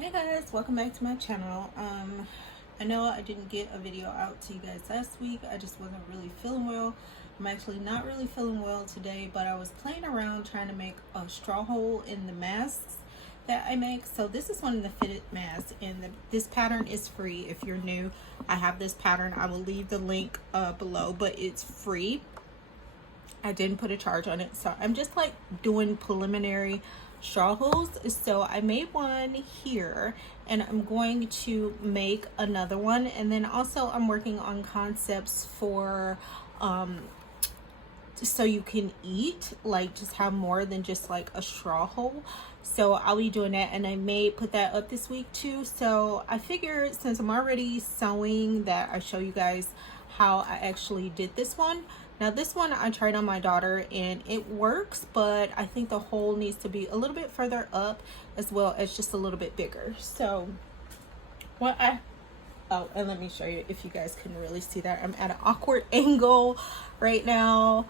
Hey guys, welcome back to my channel. I know I didn't get a video out to you guys last week. I just wasn't really feeling well. I'm actually not really feeling well today, but I was playing around trying to make a straw hole in the masks that I make. So this is one of the fitted masks, and this pattern is free. If you're new, I have this pattern. I will leave the link below, but it's free. I didn't put a charge on it, so I'm just like doing preliminary straw holes. So I made one here, and I'm going to make another one, and then also I'm working on concepts for so you can eat, like just have more than just like a straw hole. So I'll be doing that, and I may put that up this week too. So I figured since I'm already sewing that I show you guys how I actually did this one. Now this one I tried on my daughter and it works, but I think the hole needs to be a little bit further up as well as just a little bit bigger. So oh, and let me show you if you guys can really see that. I'm at an awkward angle right now,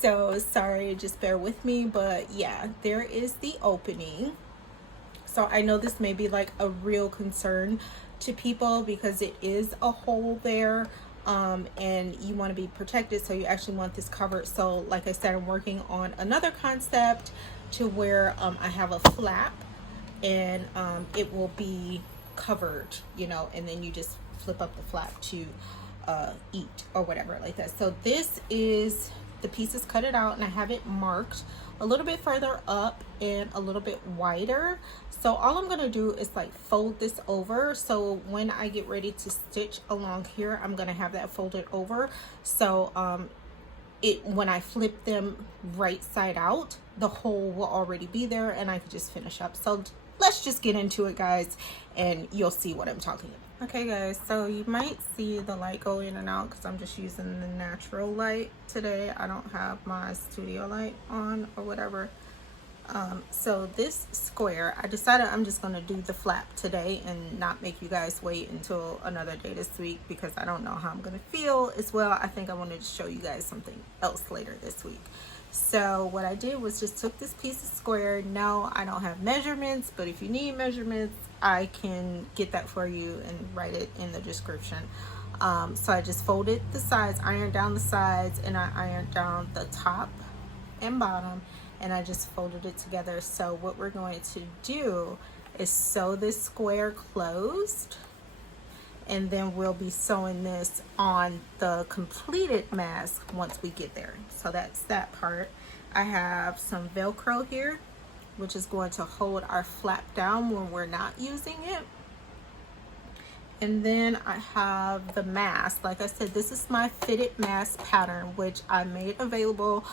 so sorry, just bear with me. But yeah, there is the opening. So I know this may be like a real concern to people because it is a hole there, and you want to be protected, so you actually want this covered. So like I said, I'm working on another concept to where I have a flap, and it will be covered, you know, and then you just flip up the flap to eat or whatever like that. So this is the pieces cut it out, and I have it marked a little bit further up and a little bit wider. So all I'm gonna do is like fold this over, so when I get ready to stitch along here, I'm gonna have that folded over. So when I flip them right side out, the hole will already be there and I can just finish up. So let's just get into it, guys, and you'll see what I'm talking about. Okay guys, so you might see the light go in and out because I'm just using the natural light today. I don't have my studio light on or whatever. So this square, I decided I'm just going to do the flap today and not make you guys wait until another day this week because I don't know how I'm going to feel as well. I think I wanted to show you guys something else later this week. So what I did was just took this piece of square. No, I don't have measurements, but if you need measurements, I can get that for you and write it in the description. So I just folded the sides, ironed down the sides, and I ironed down the top and bottom, and I just folded it together. So what we're going to do is sew this square closed, and then we'll be sewing this on the completed mask once we get there. So that's that part. I have some velcro here, which is going to hold our flap down when we're not using it. And then I have the mask. Like I said, this is my fitted mask pattern, which I made available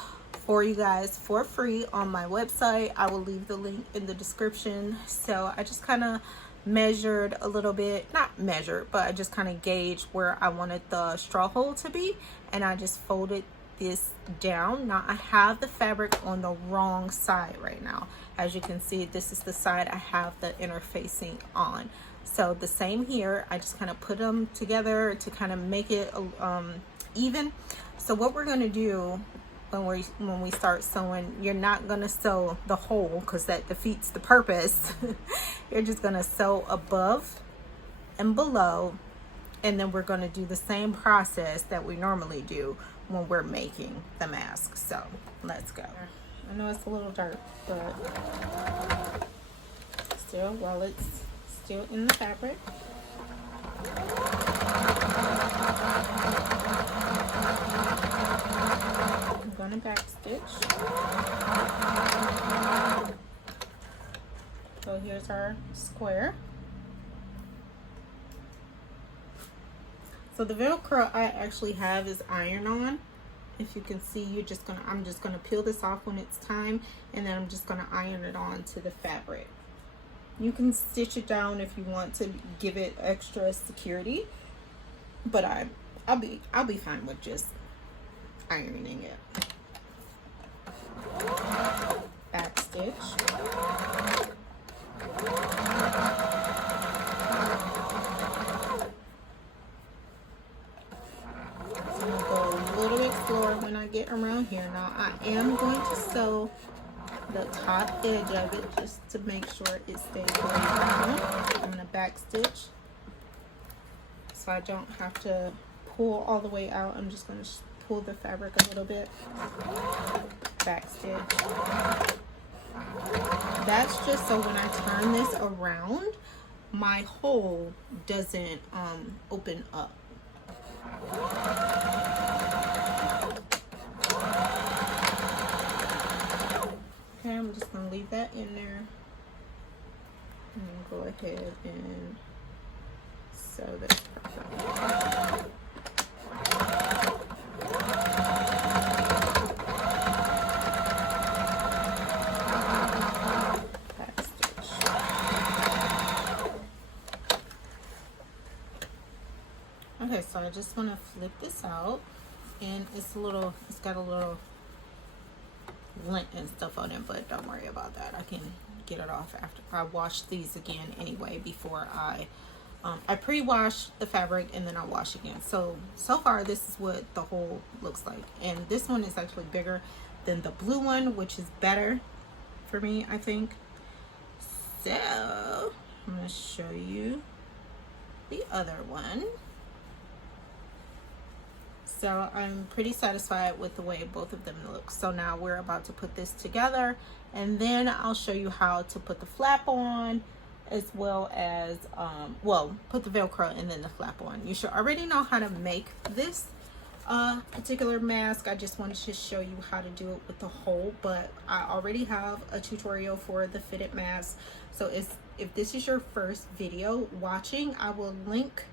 for you guys for free on my website. I will leave the link in the description. So I just kind of measured a little bit, not measured, but I just kind of gauged where I wanted the straw hole to be, and I just folded this down. Now I have the fabric on the wrong side right now. As you can see, this is the side I have the interfacing on. So the same here, I just kind of put them together to kind of make it even. So what we're going to do when we start sewing, you're not going to sew the hole because that defeats the purpose. You're just going to sew above and below, and then we're going to do the same process that we normally do when we're making the mask. So let's go. I know it's a little dark, but still, while it's still in the fabric, I'm gonna back stitch. So here's our square. So the velcro I actually have is iron on. If you can see, I'm just gonna peel this off when it's time, and then I'm just gonna iron it on to the fabric. You can stitch it down if you want to give it extra security, but I'll be fine with just ironing it. Back stitch. So I'm gonna go a little bit slower when I get around here. Now I am going to sew the top edge of it just to make sure it stays going down. back stitch, so I don't have to pull all the way out. I'm just going to pull the fabric a little bit. Back stitch. That's just so when I turn this around, my hole doesn't open up. Okay, I'm just going to leave that in there and go ahead and sew this perfect. Okay, so I just want to flip this out, and it's got a little lint and stuff on it, but don't worry about that. I can get it off after I wash these again anyway, before I pre-wash the fabric and then I wash again. So far this is what the hole looks like, and this one is actually bigger than the blue one, which is better for me, I think. So I'm going to show you the other one. So I'm pretty satisfied with the way both of them look. So now we're about to put this together, and then I'll show you how to put the flap on, as well as well, put the Velcro and then the flap on. You should already know how to make this particular mask. I just wanted to show you how to do it with the hole, but I already have a tutorial for the fitted mask. So if this is your first video watching, I will link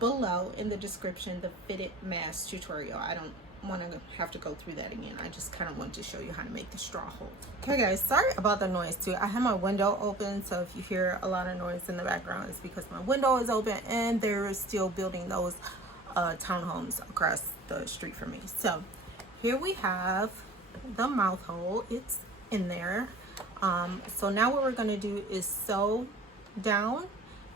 below in the description the fitted mask tutorial. I don't want to have to go through that again. I just kind of want to show you how to make the straw hole. Okay guys, sorry about the noise too. I have my window open, so if you hear a lot of noise in the background, it's because my window is open and they're still building those townhomes across the street from me. So here we have the mouth hole. It's in there. So now what we're going to do is sew down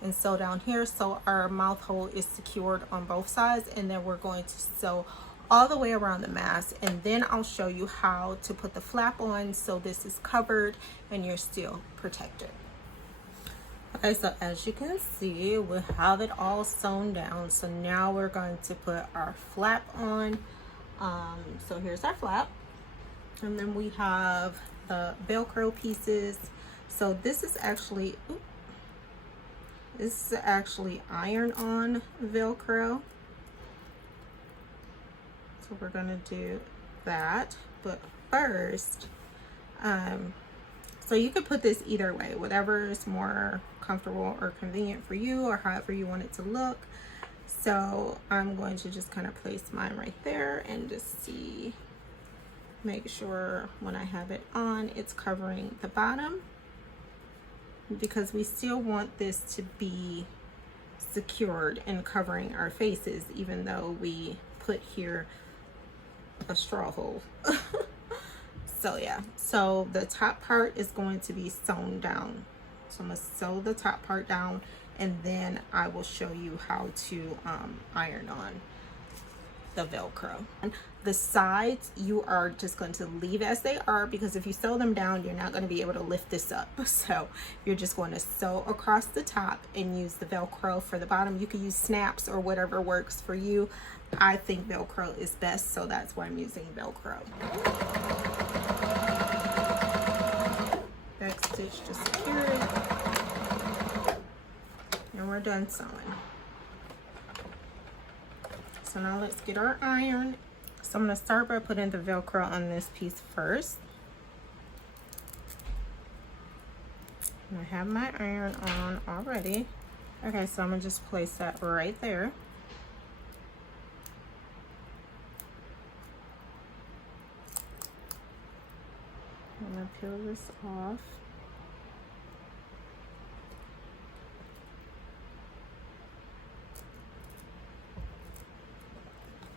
and sew down here, so our mouth hole is secured on both sides, and then we're going to sew all the way around the mask, and then I'll show you how to put the flap on so this is covered and you're still protected. Okay, so as you can see, we have it all sewn down. So now we're going to put our flap on. So here's our flap, and then we have the Velcro pieces. So this is actually iron-on Velcro. So we're gonna do that, but first, so you could put this either way, whatever is more comfortable or convenient for you, or however you want it to look. So I'm going to just kind of place mine right there and just see, make sure when I have it on, it's covering the bottom, because we still want this to be secured and covering our faces, even though we put here a straw hole. So yeah, so the top part is going to be sewn down. So I'm going to sew the top part down, and then I will show you how to iron on the Velcro. The sides you are just going to leave as they are, because if you sew them down, you're not going to be able to lift this up. So you're just going to sew across the top and use the Velcro for the bottom. You can use snaps or whatever works for you. I think Velcro is best, so that's why I'm using Velcro. Back stitch to secure it, and we're done sewing. So now let's get our iron. So I'm going to start by putting the Velcro on this piece first. And I have my iron on already. Okay, so I'm going to just place that right there. I'm going to peel this off.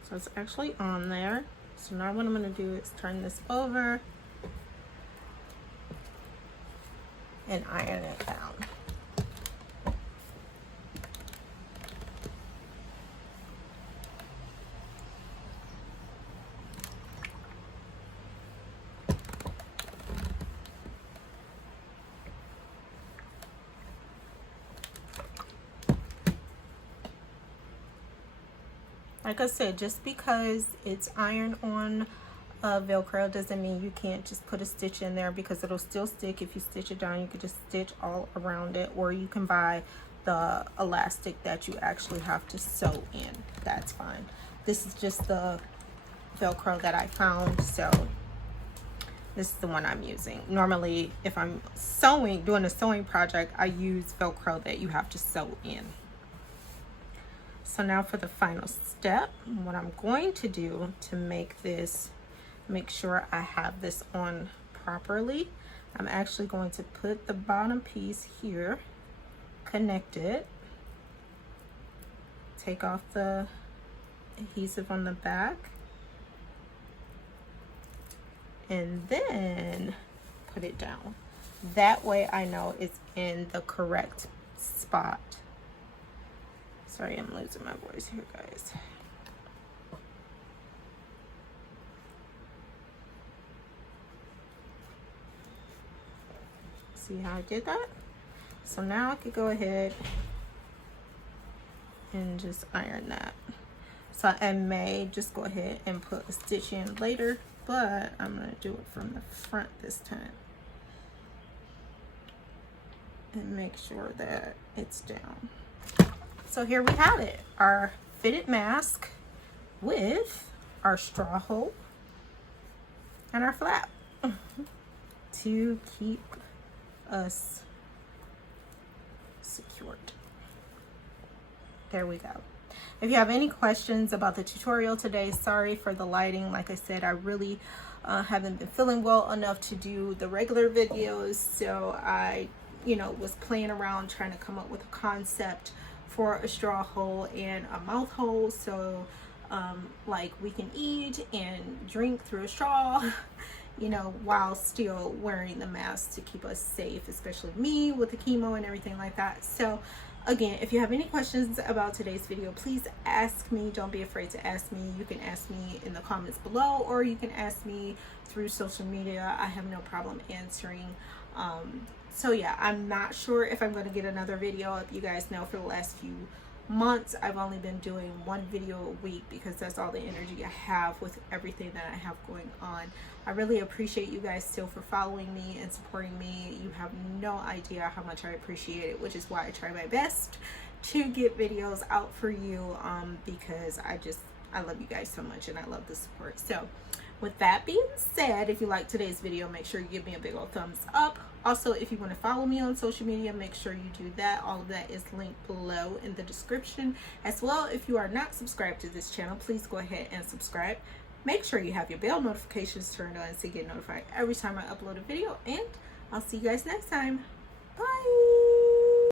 So it's actually on there. So now what I'm going to do is turn this over and iron it down. Like I said, just because it's iron on velcro doesn't mean you can't just put a stitch in there, because it'll still stick. If you stitch it down, you could just stitch all around it, or you can buy the elastic that you actually have to sew in. That's fine. This is just the velcro that I found, so this is the one I'm using. Normally, if I'm sewing, doing a sewing project, I use velcro that you have to sew in. So now for the final step, what I'm going to do to make this, make sure I have this on properly, I'm actually going to put the bottom piece here, connect it, take off the adhesive on the back, and then put it down. That way I know it's in the correct spot. Sorry, I'm losing my voice here, guys. See how I did that? So now I could go ahead and just iron that. So I may just go ahead and put a stitch in later, but I'm gonna do it from the front this time and make sure that it's down. So here we have it, our fitted mask with our straw hole and our flap to keep us secured. There we go. If you have any questions about the tutorial today, sorry for the lighting. Like I said, I really haven't been feeling well enough to do the regular videos, so I was playing around trying to come up with a concept for a straw hole and a mouth hole, so like we can eat and drink through a straw while still wearing the mask to keep us safe, especially me with the chemo and everything like that. So again, if you have any questions about today's video, please ask me. Don't be afraid to ask me. You can ask me in the comments below, or you can ask me through social media. I have no problem answering. So yeah, I'm not sure if I'm going to get another video up. You guys know for the last few months I've only been doing one video a week because that's all the energy I have with everything that I have going on. I really appreciate you guys still for following me and supporting me. You have no idea how much I appreciate it, which is why I try my best to get videos out for you, because I love you guys so much and I love the support. So with that being said, if you like today's video, make sure you give me a big old thumbs up. Also, if you want to follow me on social media, make sure you do that. All of that is linked below in the description. As well, if you are not subscribed to this channel, please go ahead and subscribe. Make sure you have your bell notifications turned on so you get notified every time I upload a video. And I'll see you guys next time. Bye!